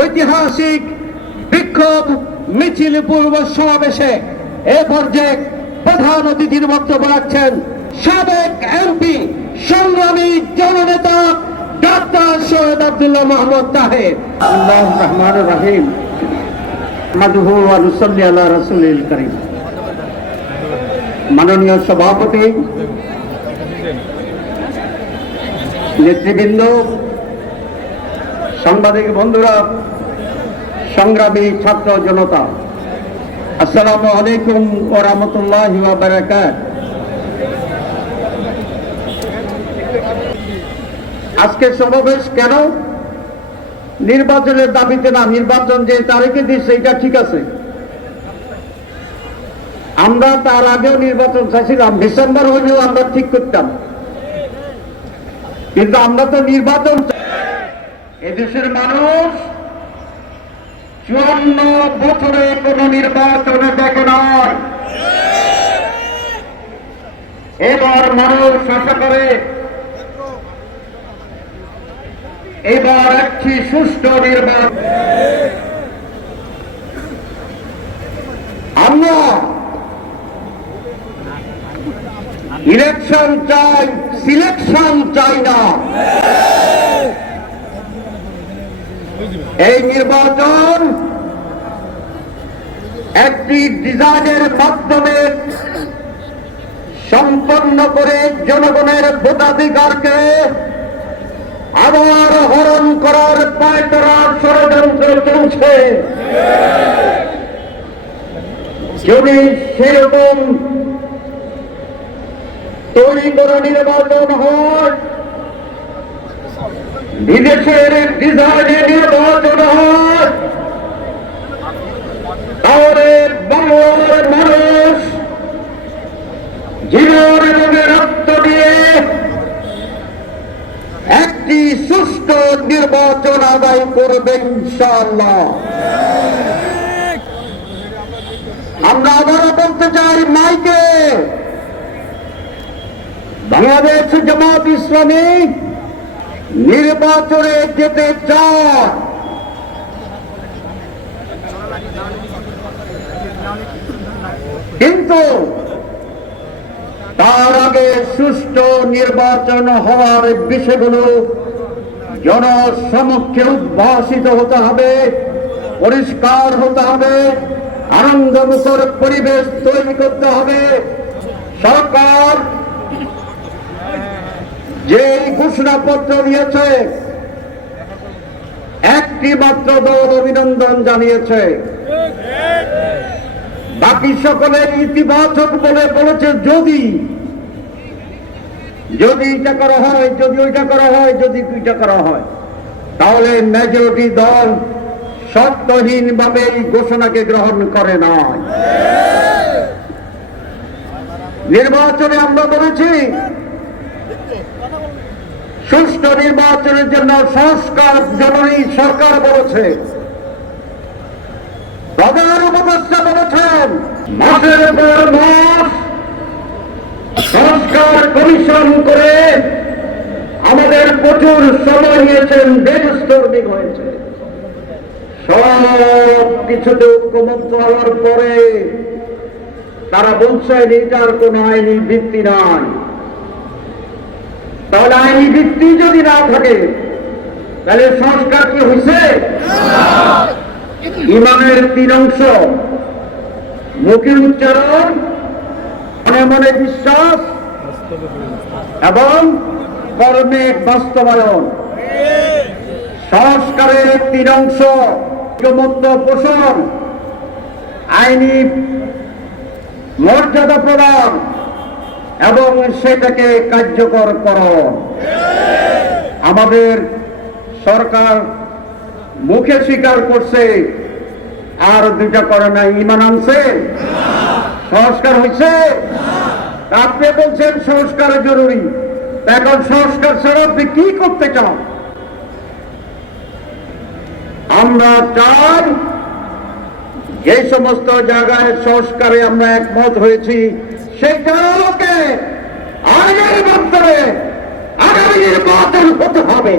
ঐতিহাসিক বিক্ষোভ মিছিল পূর্ব সমাবেশে এ পর্যায়ে প্রধান অতিথির বক্তব্য রাখছেন সাবেক এমপি, সংগ্রামী জননেতা ডাক্তার সৈয়দ আব্দুল্লাহ মোহাম্মদ তাহের। আল্লাহ রহমান আল্লাহ করিম। মাননীয় সভাপতি, নেতৃবৃন্দ, সাংবাদিক বন্ধুরা সংগ্রামী ছাত্র জনতা, আসসালামু আলাইকুম ও রহমতুল্লাহ আজকে সমাবেশ কেন? নির্বাচনের দাবিতে না, নির্বাচন যে তারিখে দিচ্ছে এটা ঠিক আছে। আমরা তার আগেও নির্বাচন চাইছিলাম, ডিসেম্বর হলেও আমরা ঠিক করতাম। কিন্তু আমরা তো নির্বাচন। এদেশের মানুষ চুয়ান্ন বছরে কোন নির্বাচনে দেখে নয়। এবার মানুষ আশা করে, এবার একটি সুষ্ঠু নির্বাচন। আমরা ইলেকশন চাই, সিলেকশন চাই না। এই নির্বাচন একটি ডিজাইনের মাধ্যমে সম্পন্ন করে জনগণের ভোটাধিকারকে আবার হরণ করার পায়তারা ষড়যন্ত্র চলছে। যদি সেরকম তৈরি করা নির্বাচন হয় বিদেশের ডিজাইনে হয় তাহলে বাংলার মানুষ জীবন এবং রক্ত দিয়ে একটি সুষ্ঠু নির্বাচন আদায় করবে ইনশাআল্লাহ। আমরা আবারও বলতে চাই মাইকে। বাংলাদেশ জামাত ইসলামী নির্বাচনে যেতে চায় কিন্তু তার আগে সুষ্ঠু নির্বাচন হওয়ার বিষয়গুলো জনসমক্ষে উদ্ভাসিত হতে হবে, পরিষ্কার হতে হবে, আনন্দমুখর পরিবেশ তৈরি করতে হবে। সরকার যে এই ঘোষণাপত্র দিয়েছে, একটি মাত্র দল অভিনন্দন জানিয়েছে। বাকি সকলের ইতিবাচক বলে বলেছে, যদি যদি এটা করা হয়, যদি ওইটা করা হয়, যদি দুইটা করা হয়। তাহলে মেজরিটি দল শর্তহীন ভাবে এই ঘোষণাকে গ্রহণ করে নয় নির্বাচনে আমরা বলেছি সুষ্ঠু নির্বাচনের জন্য সংস্কার জননী সরকার বলেছে। প্রধান উপদেষ্টা বলেছেন মাসের পর মাস সংস্কার কমিশন করে আমাদের প্রচুর সময় নিয়েছেন বেজস্তর্মিক হয়েছে। সব কিছুতে ঐক্যমত্য হওয়ার পরে তারা বলছেন এটার কোন আইনি ভিত্তি নাই। তাহলে আইনি ভিত্তি যদি না থাকে তাহলে সংস্কার কি হয়েছে ইমানের তিন অংশ মুখের উচ্চারণ মনে মনে বিশ্বাস এবং কর্মে বাস্তবায়ন। সংস্কারের তিন অংশ ঐক্যমত্য পোষণ আইনি মর্যাদা প্রদান। এবং সেটাকে কার্যকর করণ আমাদের সরকার মুখে স্বীকার করছে, আর দুইটা করে না, ইমান আনছে। সংস্কার হয়েছে। আপনি বলছেন সংস্কার জরুরি। এখন সংস্কার ছাড়া আপনি কি করতে চান? আমরা চাই যে সমস্ত জায়গায় সংস্কারে আমরা একমত হয়েছি সেটাকে বছরে মাধ্যমে আগামী নির্বাচন হতে হবে।